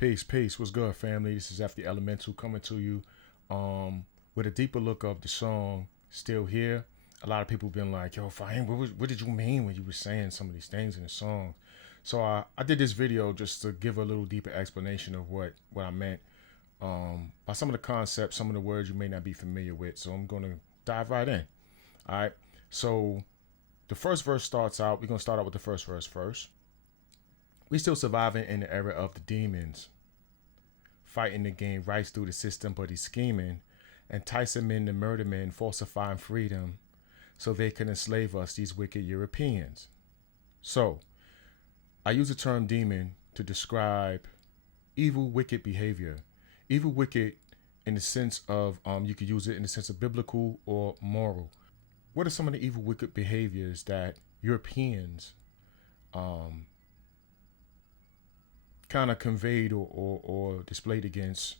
Peace, peace. What's good, family? This is After Elemental coming to you with a deeper look of the song Still Here. A lot of people been like, yo, Fahim, what did you mean when you were saying some of these things in the song? So I did this video just to give a little deeper explanation of what I meant by some of the concepts, some of the words you may not be familiar with. So I'm going to dive right in. All right. So the first verse starts out, we're going to start out with the first verse first. We still surviving in the era of the demons, fighting to gain rights through the system, but he's scheming, enticing men to murder men, falsifying freedom, so they can enslave us, these wicked Europeans. So, I use the term demon to describe evil, wicked behavior. Evil, wicked in the sense of, you could use it in the sense of biblical or moral. What are some of the evil, wicked behaviors that Europeans kind of conveyed or displayed against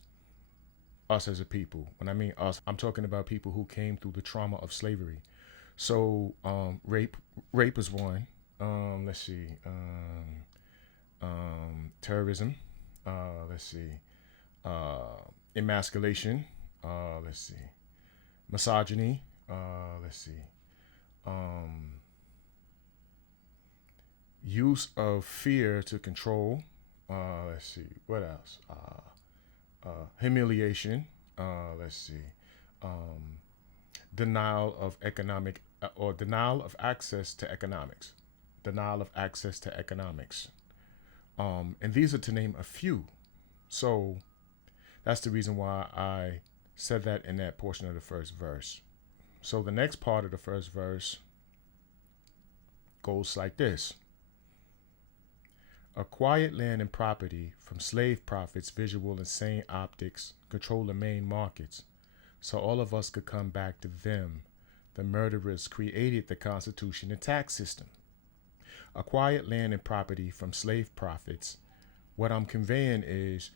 us as a people? When I mean us, I'm talking about people who came through the trauma of slavery. So rape is one. Let's see. Terrorism. Let's see. Emasculation. Let's see. Misogyny. Let's see. Use of fear to control. Let's see. What else? Humiliation. Let's see. Denial of economic or denial of access to economics. Denial of access to economics. And these are to name a few. So that's the reason why I said that in that portion of the first verse. So the next part of the first verse goes like this. Acquired land and property from slave profits, visual and sane optics control the main markets, so all of us could come back to them. The murderers created the Constitution and tax system. Acquired land and property from slave profits. What I'm conveying is,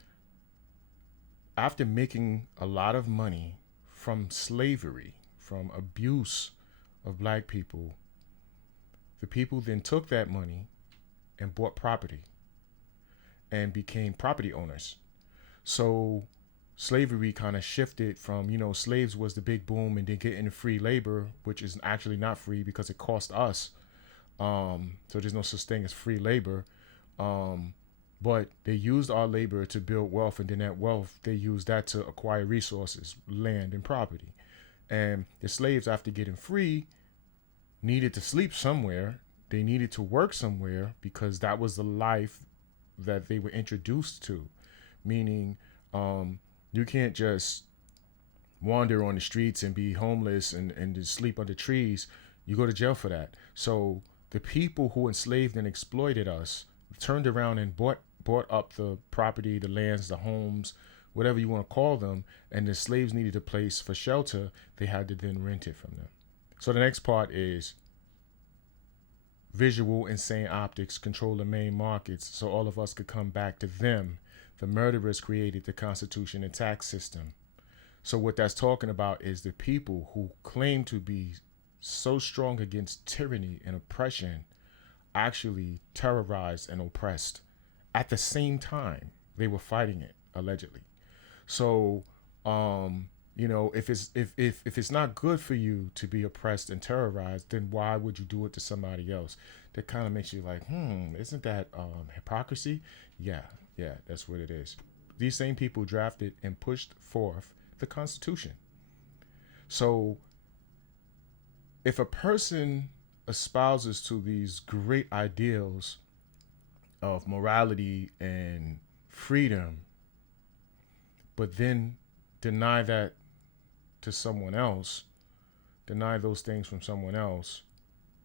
after making a lot of money from slavery, from abuse of black people, the people then took that money and bought property and became property owners. So slavery kind of shifted from, slaves was the big boom, and then getting free labor, which is actually not free because it cost us. So there's no such thing as free labor. But they used our labor to build wealth, and then that wealth, they used that to acquire resources, land and property. And the slaves, after getting free, needed to sleep somewhere. They needed to work somewhere because that was the life that they were introduced to. Meaning, you can't just wander on the streets and be homeless and just sleep under trees. You go to jail for that. So the people who enslaved and exploited us turned around and bought up the property, the lands, the homes, whatever you want to call them, and the slaves needed a place for shelter. They had to then rent it from them. So the next part is visual and sane optics control the main markets, so all of us could come back to them. The murderers created the Constitution and tax system. So what that's talking about is the people who claim to be so strong against tyranny and oppression actually terrorized and oppressed at the same time they were fighting it, allegedly. So if it's not good for you to be oppressed and terrorized, then why would you do it to somebody else? That kind of makes you like, isn't that hypocrisy? Yeah, that's what it is. These same people drafted and pushed forth the Constitution. So if a person espouses to these great ideals of morality and freedom, but then deny that to someone else, deny those things from someone else,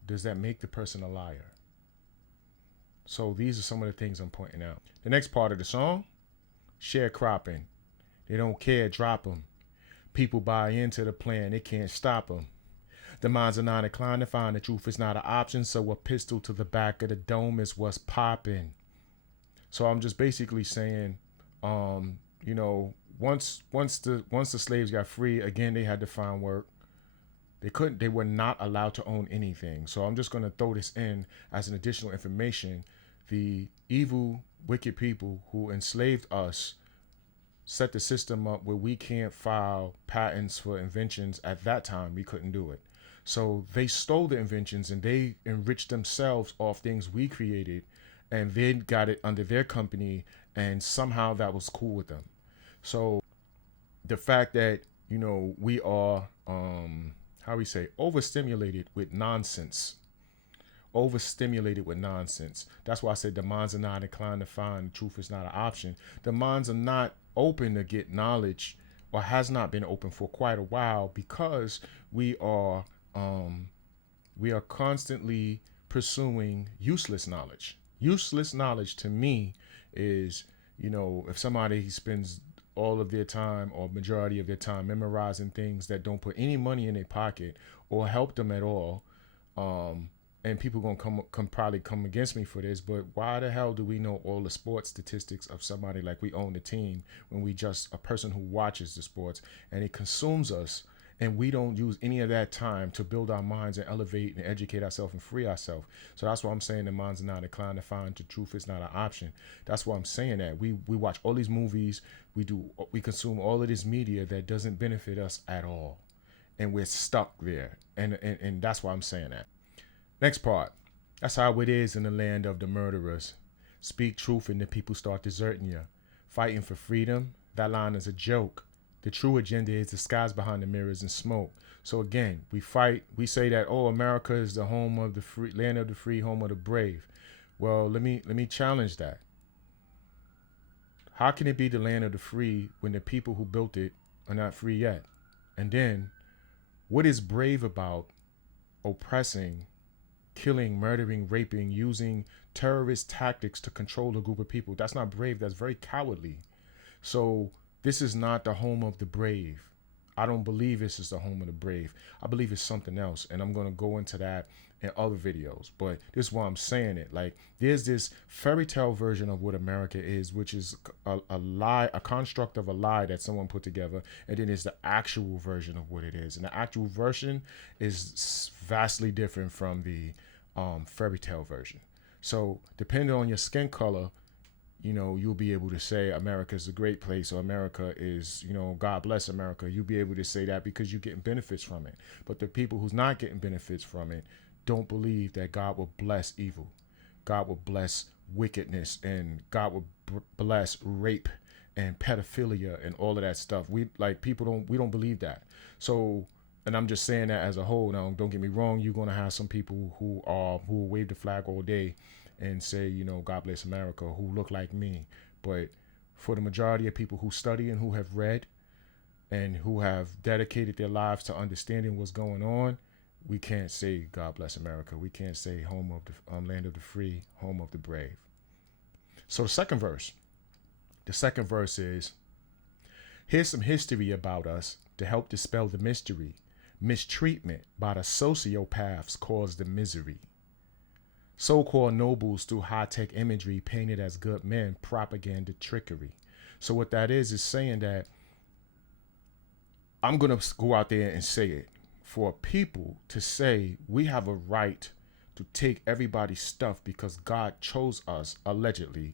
does that make the person a liar? So these are some of the things I'm pointing out. The next part of the song, sharecropping. They don't care, drop them. People buy into the plan, they can't stop them. The minds are not inclined to find the truth is not an option, so a pistol to the back of the dome is what's popping. So I'm just basically saying, once the slaves got free, again they had to find work. They were not allowed to own anything. So I'm just going to throw this in as an additional information. The evil, wicked people who enslaved us set the system up where we can't file patents for inventions. At that time, we couldn't do it. So they stole the inventions and they enriched themselves off things we created, and they got it under their company, and somehow that was cool with them. So the fact that, we are, how we say, overstimulated with nonsense. That's why I said the minds are not inclined to find the truth is not an option. The minds are not open to get knowledge, or has not been open for quite a while, because we are constantly pursuing useless knowledge. Useless knowledge to me is, if somebody spends all of their time or majority of their time memorizing things that don't put any money in their pocket or help them at all, and people gonna probably come against me for this, but why the hell do we know all the sports statistics of somebody like we own the team, when we just a person who watches the sports and it consumes us, and we don't use any of that time to build our minds and elevate and educate ourselves and free ourselves? So that's why I'm saying the minds are not inclined to find the truth is not an option. That's why I'm saying that we watch all these movies, we consume all of this media that doesn't benefit us at all, and we're stuck there, and that's why I'm saying that. Next part. That's how it is in the land of the murderers. Speak truth and the people start deserting you. Fighting for freedom, that line is a joke. The true agenda is disguised behind the mirrors and smoke. So again, we fight, we say that, oh, America is the home of the free, land of the free, home of the brave. Well, let me challenge that. How can it be the land of the free when the people who built it are not free yet? And then, what is brave about oppressing, killing, murdering, raping, using terrorist tactics to control a group of people? That's not brave. That's very cowardly. So this is not the home of the brave. I don't believe this is the home of the brave. I believe it's something else, and I'm going to go into that in other videos. But this is why I'm saying it. Like, there's this fairy tale version of what America is, which is a lie, a construct of a lie that someone put together, and then there's the actual version of what it is. And the actual version is vastly different from the fairy tale version. So depending on your skin color, you'll be able to say America is a great place, or America is, God bless America. You'll be able to say that because you're getting benefits from it. But the people who's not getting benefits from it don't believe that God will bless evil. God will bless wickedness, and God will bless rape and pedophilia and all of that stuff. We don't believe that. So, and I'm just saying that as a whole. Now, don't get me wrong. You're going to have some people who will wave the flag all day and say, God bless America, who look like me. But for the majority of people who study and who have read and who have dedicated their lives to understanding what's going on, we can't say God bless America. We can't say home of the land of the free, home of the brave. So the second verse is, here's some history about us to help dispel the mystery. Mistreatment by the sociopaths caused the misery. So-called nobles through high-tech imagery painted as good men, propaganda trickery. So what that is saying that I'm going to go out there and say it. For people to say we have a right to take everybody's stuff because God chose us, allegedly,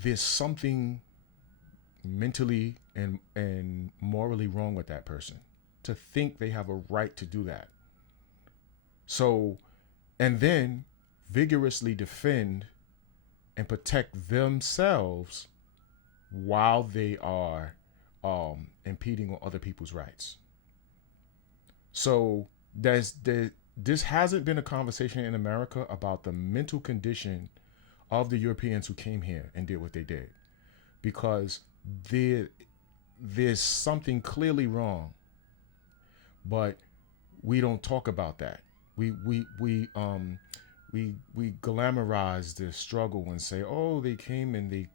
there's something mentally and morally wrong with that person to think they have a right to do that. So, and then vigorously defend and protect themselves while they are impeding on other people's rights. So this hasn't been a conversation in America about the mental condition of the Europeans who came here and did what they did, because there's something clearly wrong, but we don't talk about that. We glamorize the struggle and say, oh, they came and they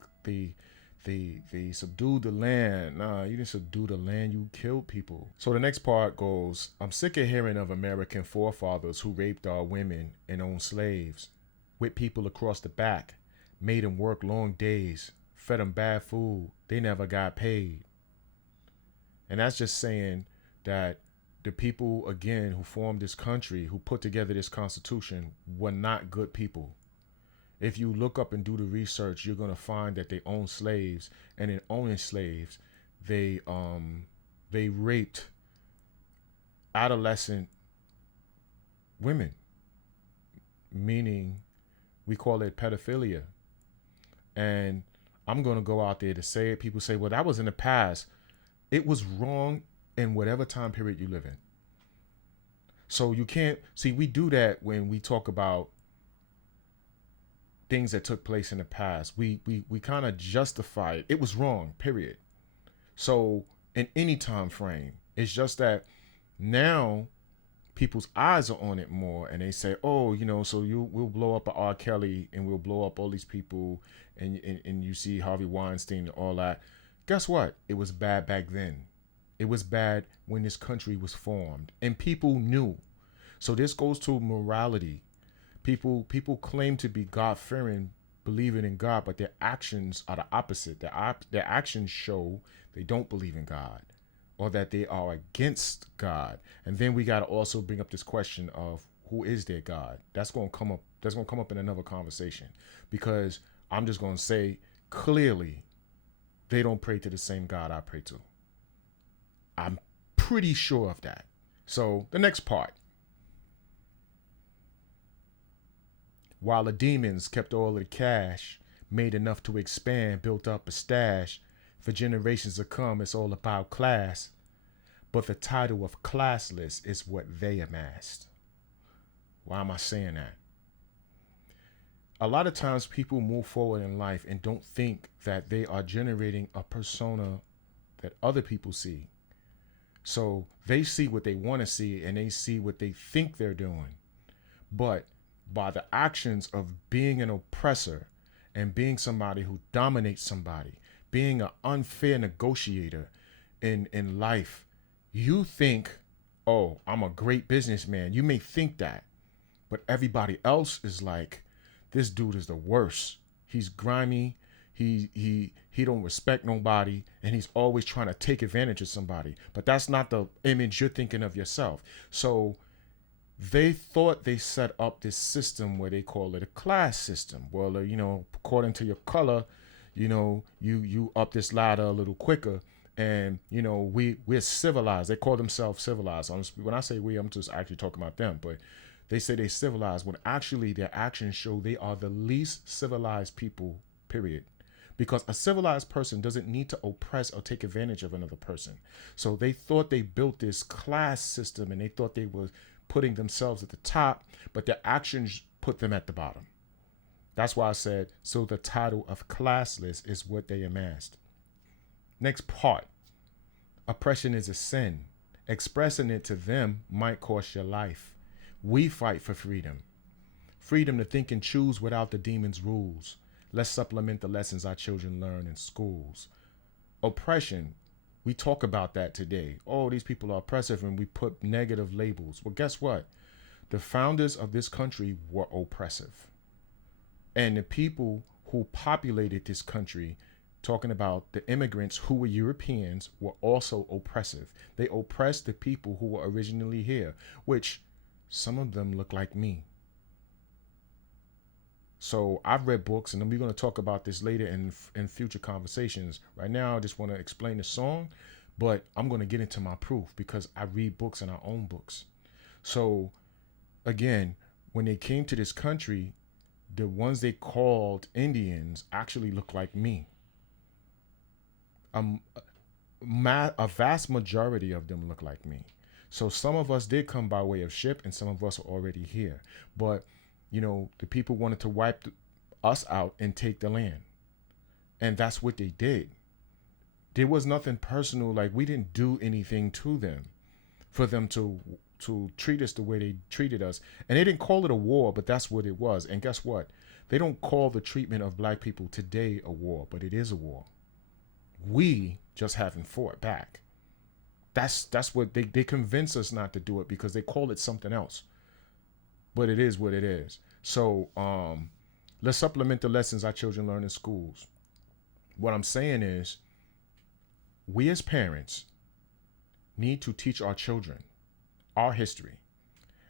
subdued the land. Nah, you didn't subdue the land, you killed people. So the next part goes, I'm sick of hearing of American forefathers who raped our women and owned slaves, whipped people across the back, made them work long days, fed them bad food. They never got paid. And that's just saying that the people, again, who formed this country, who put together this Constitution, were not good people. If you look up and do the research, you're gonna find that they owned slaves, and in owning slaves, they raped adolescent women, meaning we call it pedophilia. And I'm gonna go out there to say it. People say, well, that was in the past. It was wrong in whatever time period you live in. So you can't see, we do that when we talk about things that took place in the past. We kind of justify it. It was wrong, period. So in any time frame, it's just that now people's eyes are on it more, and they say, oh, so we'll blow up a R. Kelly, and we'll blow up all these people, and you see Harvey Weinstein and all that. Guess what? It was bad back then. It was bad when this country was formed, and people knew. So this goes to morality. People claim to be God-fearing, believing in God, but their actions are the opposite. Their actions show they don't believe in God, or that they are against God. And then we got to also bring up this question of who is their God. That's going to come up. That's going to come up in another conversation, because I'm just going to say clearly they don't pray to the same God I pray to. I'm pretty sure of that. So the next part. While the demons kept all of the cash, made enough to expand, built up a stash. For generations to come, it's all about class. But the title of classless is what they amassed. Why am I saying that? A lot of times people move forward in life and don't think that they are generating a persona that other people see. So they see what they want to see, and they see what they think they're doing. But by the actions of being an oppressor and being somebody who dominates somebody, being an unfair negotiator in life, you think, oh, I'm a great businessman. You may think that, but everybody else is like, this dude is the worst. He's grimy. He don't respect nobody, and he's always trying to take advantage of somebody. But that's not the image you're thinking of yourself. So they thought they set up this system where they call it a class system. Well, according to your color, you up this ladder a little quicker, and we're civilized. They call themselves civilized. When I say we, I'm just actually talking about them, but they say they civilized when actually their actions show they are the least civilized people, period. Because a civilized person doesn't need to oppress or take advantage of another person. So they thought they built this class system, and they thought they were putting themselves at the top, but their actions put them at the bottom. That's why I said, so the title of classless is what they amassed. Next part. Oppression is a sin. Expressing it to them might cost your life. We fight for freedom. Freedom to think and choose without the demon's rules. Let's supplement the lessons our children learn in schools. Oppression, we talk about that today. Oh, these people are oppressive, and we put negative labels. Well, guess what? The founders of this country were oppressive. And the people who populated this country, talking about the immigrants who were Europeans, were also oppressive. They oppressed the people who were originally here, which some of them look like me. So I've read books, and we're going to talk about this later in future conversations. Right now, I just want to explain the song, but I'm going to get into my proof because I read books and I own books. So again, when they came to this country, the ones they called Indians actually look like me. A vast majority of them look like me. So some of us did come by way of ship, and some of us are already here. But the people wanted to wipe us out and take the land. And that's what they did. There was nothing personal. Like, we didn't do anything to them for them to treat us the way they treated us. And they didn't call it a war, but that's what it was. And guess what? They don't call the treatment of black people today a war, but it is a war. We just haven't fought back. That's what they convince us not to do it because they call it something else. But it is what it is. So let's supplement the lessons our children learn in schools. What I'm saying is, we as parents need to teach our children our history.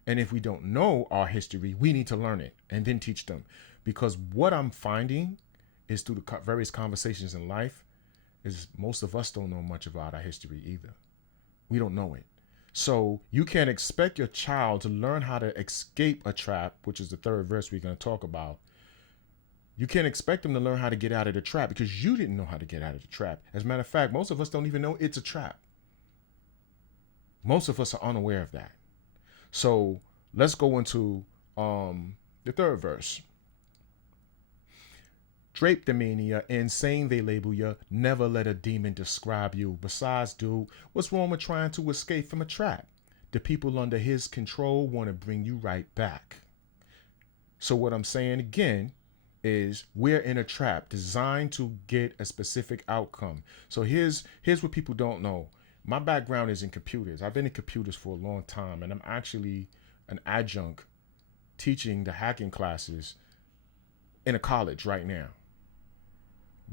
And if we don't know our history, we need to learn it and then teach them. Because what I'm finding is through the various conversations in life is most of us don't know much about our history either. We don't know it. So you can't expect your child to learn how to escape a trap, which is the third verse we're going to talk about. You can't expect them to learn how to get out of the trap because you didn't know how to get out of the trap. As a matter of fact, most of us don't even know it's a trap. Most of us are unaware of that. So let's go into the third verse. Drape the mania, insane they label you. Never let a demon describe you. Besides, dude, what's wrong with trying to escape from a trap? The people under his control want to bring you right back. So what I'm saying again is we're in a trap designed to get a specific outcome. So here's what people don't know. My background is in computers. I've been in computers for a long time, and I'm actually an adjunct teaching the hacking classes in a college right now.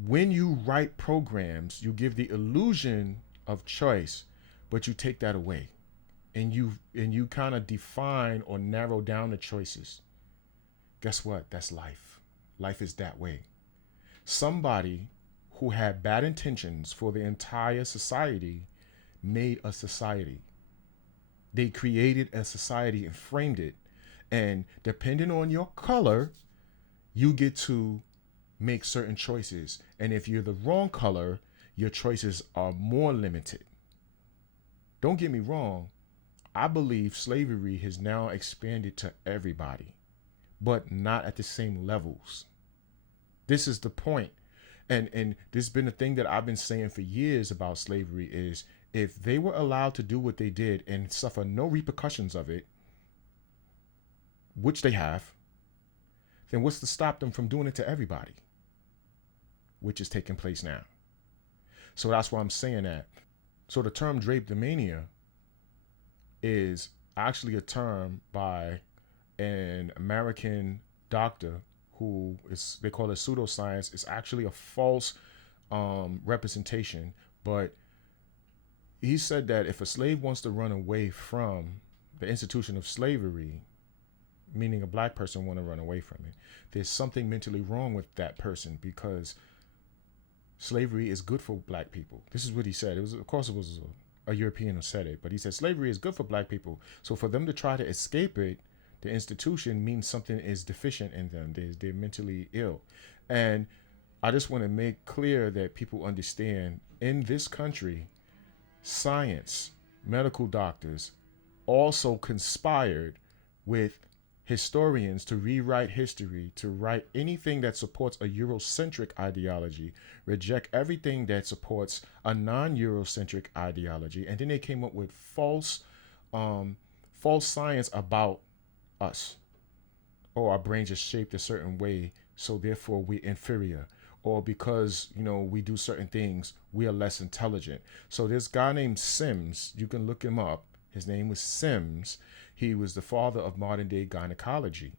When you write programs, you give the illusion of choice, but you take that away, and you kind of define or narrow down the choices. Guess what? That's life. Life is that way. Somebody who had bad intentions for the entire society made a society. They created a society and framed it. And depending on your color, you get to make certain choices. And if you're the wrong color, your choices are more limited. Don't get me wrong. I believe slavery has now expanded to everybody, but not at the same levels. This is the point. And this has been a thing that I've been saying for years about slavery is if they were allowed to do what they did and suffer no repercussions of it, which they have, then what's to stop them from doing it to everybody? Which is taking place now. So that's why I'm saying that. So the term drapetomania is actually a term by an American doctor who is, they call it pseudoscience. It's actually a false representation. But he said that if a slave wants to run away from the institution of slavery, meaning a black person want to run away from it, there's something mentally wrong with that person because slavery is good for black people. This is what he said. It was, of course, it was a European who said it, but he said slavery is good for black people. So for them to try to escape it, the institution means something is deficient in them. They're mentally ill. And I just want to make clear that people understand in this country, science, medical doctors also conspired with historians to rewrite history, to write anything that supports a Eurocentric ideology, reject everything that supports a non-Eurocentric ideology, and then they came up with false science about us. Or our brains are shaped a certain way, so therefore we're inferior. Or because, we do certain things, we are less intelligent. So this guy named Sims, you can look him up. His name was Sims. He was the father of modern day gynecology.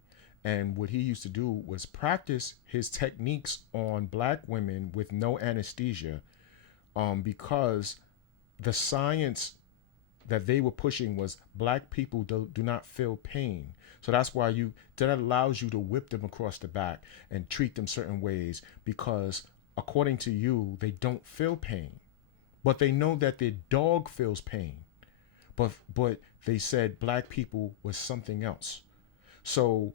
And what he used to do was practice his techniques on black women with no anesthesia because the science that they were pushing was black people do not feel pain. So that's why that allows you to whip them across the back and treat them certain ways because according to you, they don't feel pain. But they know that their dog feels pain. But they said black people was something else. So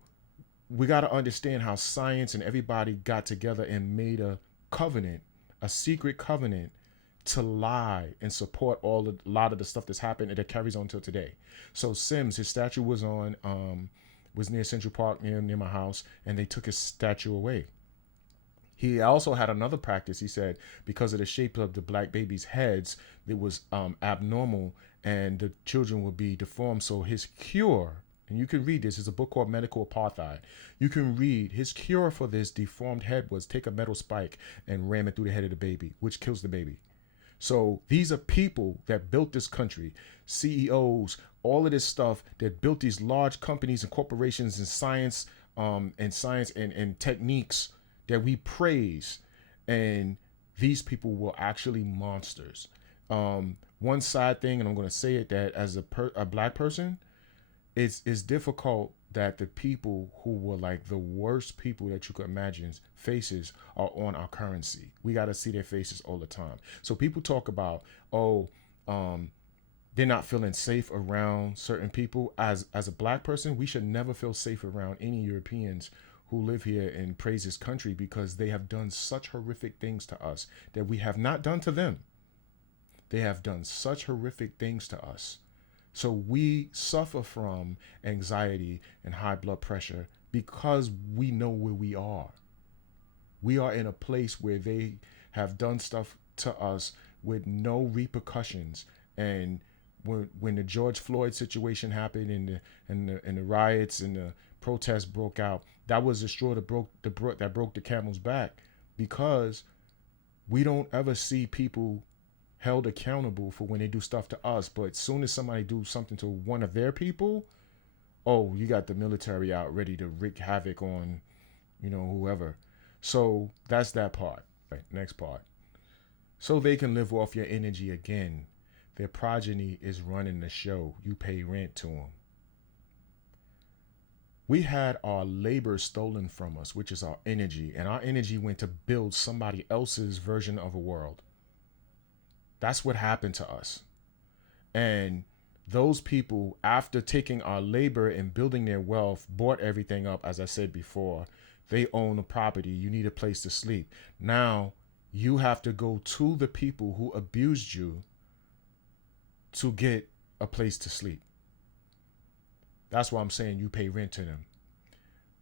we got to understand how science and everybody got together and made a covenant, a secret covenant to lie and support a lot of the stuff that's happened and that carries on till today. So Sims, his statue was near Central Park near my house, and they took his statue away. He also had another practice. He said because of the shape of the black babies' heads, it was abnormal and the children would be deformed. So his cure, and you can read this, is a book called Medical Apartheid. You can read his cure for this deformed head was take a metal spike and ram it through the head of the baby, which kills the baby. So these are people that built this country, CEOs, all of this stuff that built these large companies and corporations and science and techniques that we praise. And these people were actually monsters. One side thing, and I'm going to say it, that as a black person, it's difficult that the people who were like the worst people that you could imagine faces are on our currency. We got to see their faces all the time. So people talk about, oh, they're not feeling safe around certain people. As a black person, we should never feel safe around any Europeans who live here and praise this country, because they have done such horrific things to us that we have not done to them. They have done such horrific things to us. So we suffer from anxiety and high blood pressure because we know where we are. We are in a place where they have done stuff to us with no repercussions. And when the George Floyd situation happened and the riots and the protests broke out, that was the straw that broke the camel's back, because we don't ever see people held accountable for when they do stuff to us. But as soon as somebody do something to one of their people, oh, you got the military out ready to wreak havoc on, whoever. So that's that part. Right, next part. So they can live off your energy again. Their progeny is running the show. You pay rent to them. We had our labor stolen from us, which is our energy. And our energy went to build somebody else's version of a world. That's what happened to us. And those people, after taking our labor and building their wealth, bought everything up. As I said before, they own the property. You need a place to sleep. Now you have to go to the people who abused you to get a place to sleep. That's why I'm saying you pay rent to them.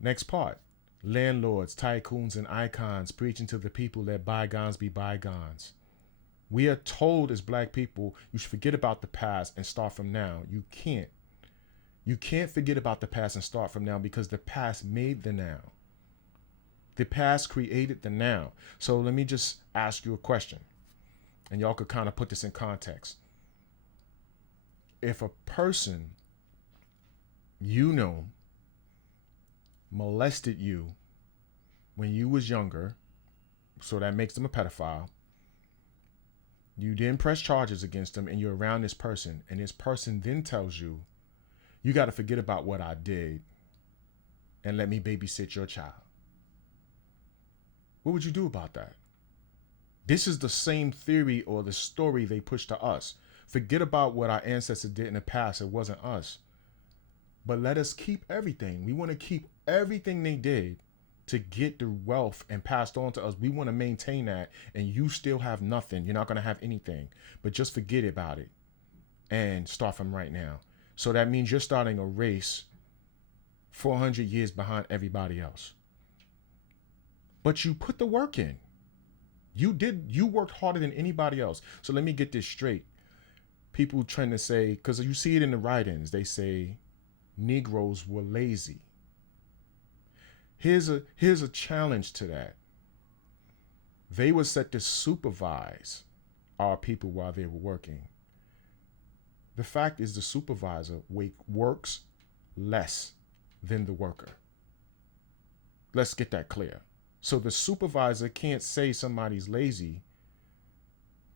Next part. Landlords, tycoons, and icons preaching to the people that bygones be bygones. We are told as black people, you should forget about the past and start from now. You can't. You can't forget about the past and start from now, because the past made the now. The past created the now. So let me just ask you a question, and y'all could kind of put this in context. If a person molested you when you was younger, so that makes them a pedophile, you didn't press charges against them, and you're around this person, and this person then tells you, you got to forget about what I did and let me babysit your child. What would you do about that? This is the same theory or the story they push to us. Forget about what our ancestors did in the past. It wasn't us. But let us keep everything. We want to keep everything they did to get the wealth and passed on to us. We want to maintain that, and you still have nothing. You're not going to have anything, but just forget about it and start from right now. So that means you're starting a race 400 years behind everybody else. But you put the work in. You worked harder than anybody else. So let me get this straight. People trying to say, because you see it in the write-ins, they say Negroes were lazy. Here's a challenge to that. They were set to supervise our people while they were working. The fact is, the supervisor works less than the worker. Let's get that clear. So the supervisor can't say somebody's lazy,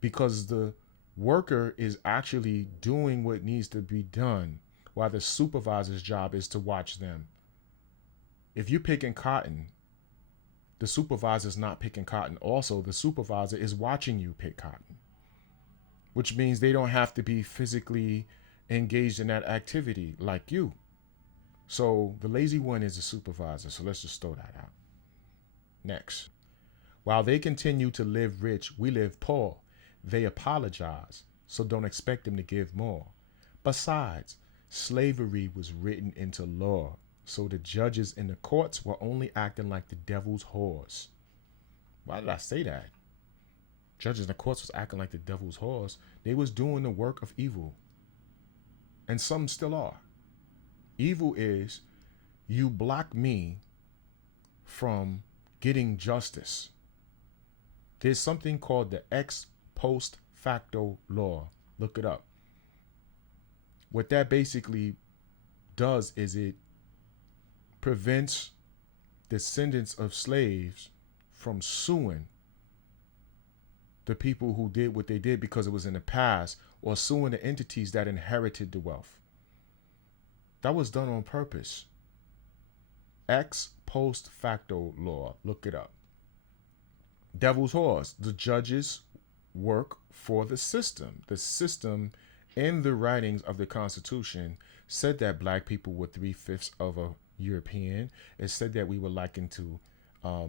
because the worker is actually doing what needs to be done, while the supervisor's job is to watch them. If you're picking cotton, the supervisor's not picking cotton. Also, the supervisor is watching you pick cotton, which means they don't have to be physically engaged in that activity like you. So the lazy one is the supervisor. So let's just throw that out. Next. While they continue to live rich, we live poor. They apologize, so don't expect them to give more. Besides, slavery was written into law, so the judges in the courts were only acting like the devil's whores. Why did I say that? Judges in the courts was acting like the devil's whores. They was doing the work of evil. And some still are. Evil is you block me from getting justice. There's something called the ex post facto law. Look it up. What that basically does is it prevents descendants of slaves from suing the people who did what they did because it was in the past, or suing the entities that inherited the wealth. That was done on purpose. Ex post facto law. Look it up. Devil's horse. The judges work for the system. The system, in the writings of the Constitution, said that black people were 3/5 of a European. It said that we were likened to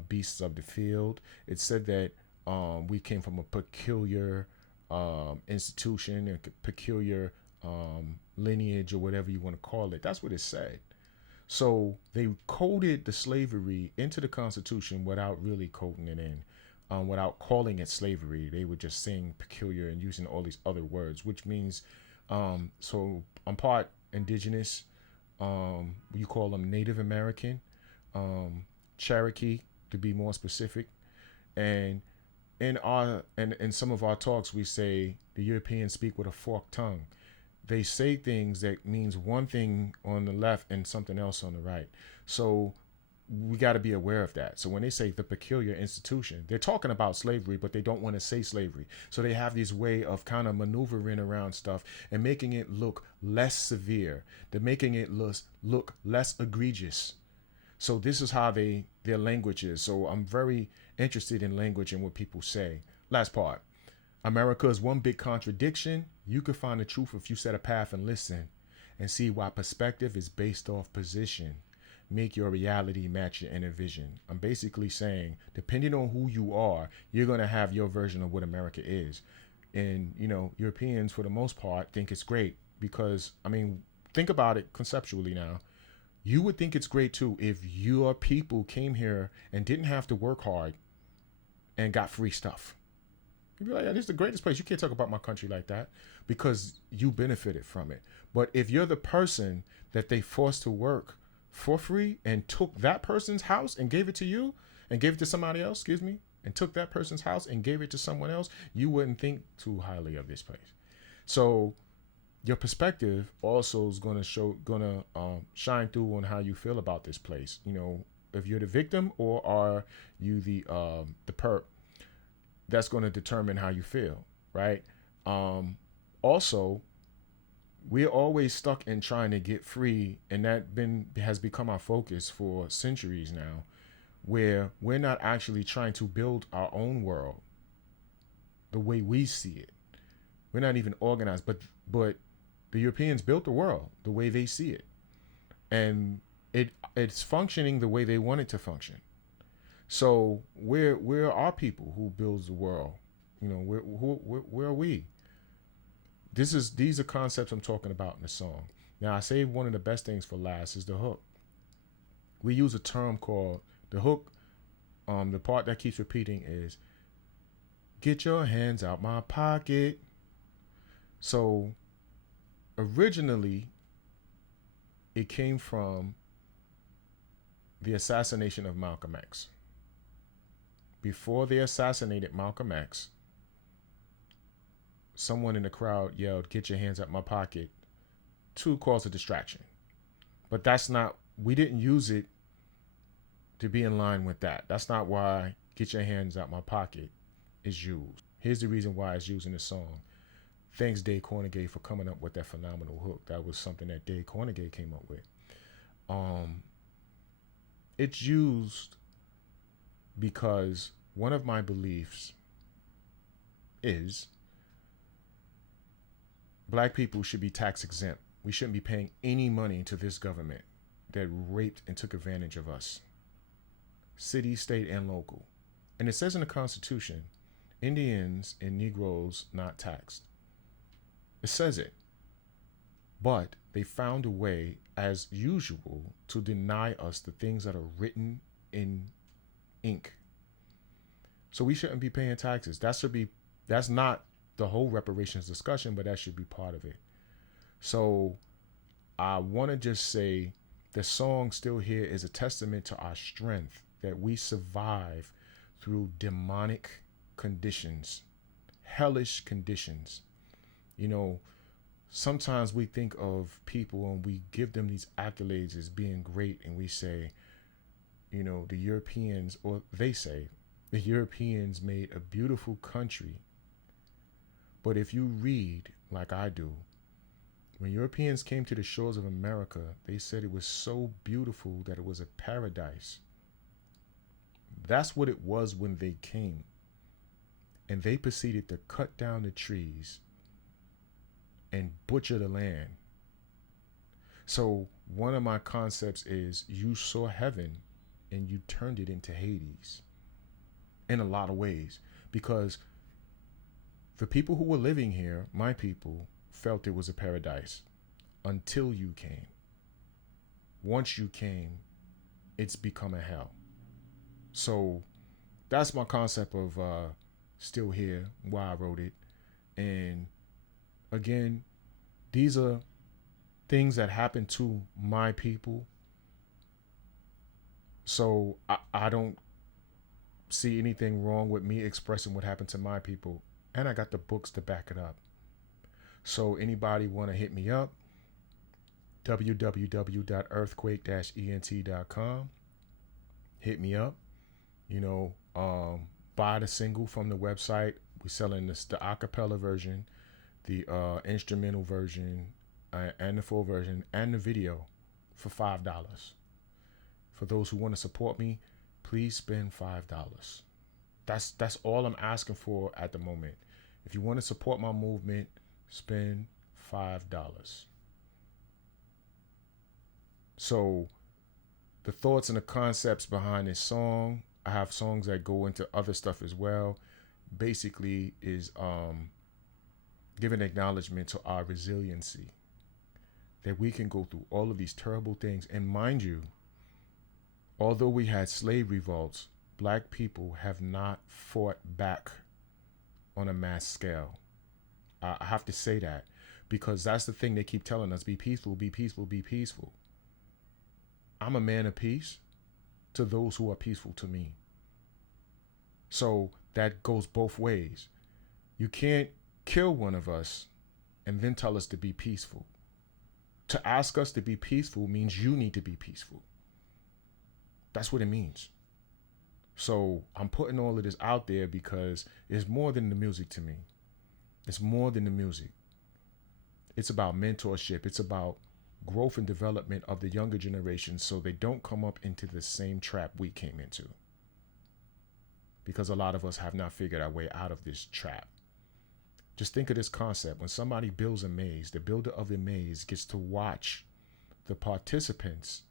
beasts of the field. It said that we came from a peculiar institution and peculiar lineage, or whatever you want to call it. That's what it said. So they coded the slavery into the Constitution without really coding it in, without calling it slavery. They were just saying peculiar and using all these other words, which means, so I'm part indigenous. You call them Native American, Cherokee to be more specific, and in some of our talks we say the Europeans speak with a forked tongue. They say things that means one thing on the left and something else on the right. So we got to be aware of that. So when they say the peculiar institution, they're talking about slavery, but they don't want to say slavery. So they have this way of kind of maneuvering around stuff and making it look less severe. They're making it look less egregious. So this is how their language is. So I'm very interested in language and what people say. Last part. America is one big contradiction. You can find the truth if you set a path and listen and see why perspective is based off position. Make your reality match your inner vision. I'm basically saying, depending on who you are, you're going to have your version of what America is. And, Europeans, for the most part, think it's great because, think about it conceptually now. You would think it's great too if your people came here and didn't have to work hard and got free stuff. You'd be like, yeah, this is the greatest place. You can't talk about my country like that because you benefited from it. But if you're the person that they forced to work for free and took that person's house and gave it to you and gave it to somebody else, and took that person's house and gave it to someone else, you wouldn't think too highly of this place. So your perspective also is going to shine through on how you feel about this place. If you're the victim or are you the perp, that's going to determine how you feel, right? Also, we're always stuck in trying to get free, and that has become our focus for centuries now, where we're not actually trying to build our own world the way we see it. We're not even organized, but the Europeans built the world the way they see it, and it's functioning the way they want it to function. So where are people who builds the world? Where are we? These are concepts I'm talking about in the song. Now I say one of the best things for last is the hook. We use a term called the hook. The part that keeps repeating is, "Get your hands out my pocket." So originally, it came from the assassination of Malcolm X. Before they assassinated Malcolm X, someone in the crowd yelled, "Get your hands out my pocket," to cause a distraction. But we didn't use it to be in line with that. That's not why "Get your hands out my pocket" is used. Here's the reason why it's used in the song. Thanks, Dave Cornegay, for coming up with that phenomenal hook. That was something that Dave Cornegay came up with. It's used because one of my beliefs is black people should be tax exempt. We shouldn't be paying any money to this government that raped and took advantage of us. City, state, and local. And it says in the Constitution, Indians and Negroes not taxed. It says it. But they found a way, as usual, to deny us the things that are written in ink. So we shouldn't be paying taxes. That's not the whole reparations discussion, but that should be part of it. So I want to just say the song Still Here is a testament to our strength, that we survive through demonic conditions, hellish conditions. Sometimes we think of people and we give them these accolades as being great, and we say, the Europeans, or they say, the Europeans made a beautiful country. But if you read, like I do, When Europeans came to the shores of America, they said it was so beautiful that it was a paradise. That's what it was when they came. And they proceeded to cut down the trees and butcher the land. So one of my concepts is you saw heaven and you turned it into Hades in a lot of ways, because the people who were living here, my people, felt it was a paradise until you came. Once you came, it's become a hell. So that's my concept of Still Here, why I wrote it. And again, these are things that happen to my people. So I don't see anything wrong with me expressing what happened to my people. And I got the books to back it up. So anybody want to hit me up, www.earthquake-ent.com. Hit me up. Buy the single from the website. We're selling this, the acapella version, the instrumental version, and the full version, and the video for $5. For those who want to support me, please spend $5. That's all I'm asking for at the moment. If you want to support my movement, spend $5. So the thoughts and the concepts behind this song, I have songs that go into other stuff as well, basically is giving acknowledgement to our resiliency, that we can go through all of these terrible things. And mind you, although we had slave revolts, black people have not fought back on a mass scale. I have to say that, because that's the thing they keep telling us: be peaceful, be peaceful, be peaceful. I'm a man of peace to those who are peaceful to me. So that goes both ways. You can't kill one of us and then tell us to be peaceful. To ask us to be peaceful means you need to be peaceful. That's what it means. So I'm putting all of this out there because it's more than the music to me. It's more than the music. It's about mentorship. It's about growth and development of the younger generation so they don't come up into the same trap we came into. Because a lot of us have not figured our way out of this trap. Just think of this concept. When somebody builds a maze, the builder of the maze gets to watch the participants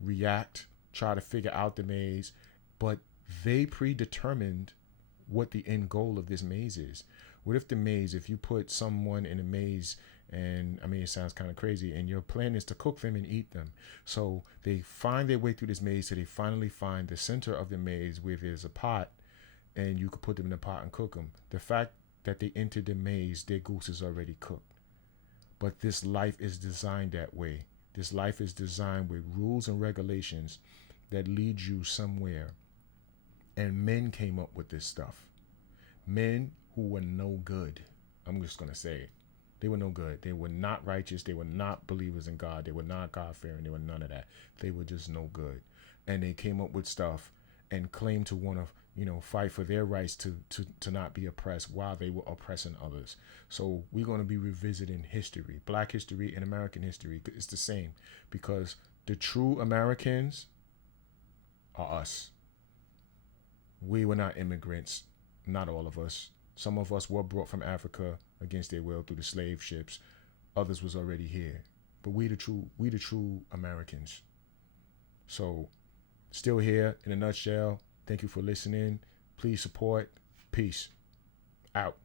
react, try to figure out the maze, but they predetermined what the end goal of this maze is. What if the maze, if you put someone in a maze, and I mean, it sounds kind of crazy, and your plan is to cook them and eat them. So they find their way through this maze, so they finally find the center of the maze where there's a pot, and you could put them in a pot and cook them. The fact that they entered the maze, their goose is already cooked. But this life is designed that way. This life is designed with rules and regulations that lead you somewhere. And men came up with this stuff. Men who were no good. I'm just going to say it. They were no good. They were not righteous. They were not believers in God. They were not God-fearing. They were none of that. They were just no good. And they came up with stuff and claimed to want to, fight for their rights to not be oppressed while they were oppressing others. So we're going to be revisiting history, Black history and American history. It's the same, because the true Americans are us. We were not immigrants, not all of us. Some of us were brought from Africa against their will through the slave ships. Others was already here. But we the true Americans. So, Still Here in a nutshell. Thank you for listening. Please support. Peace. Out.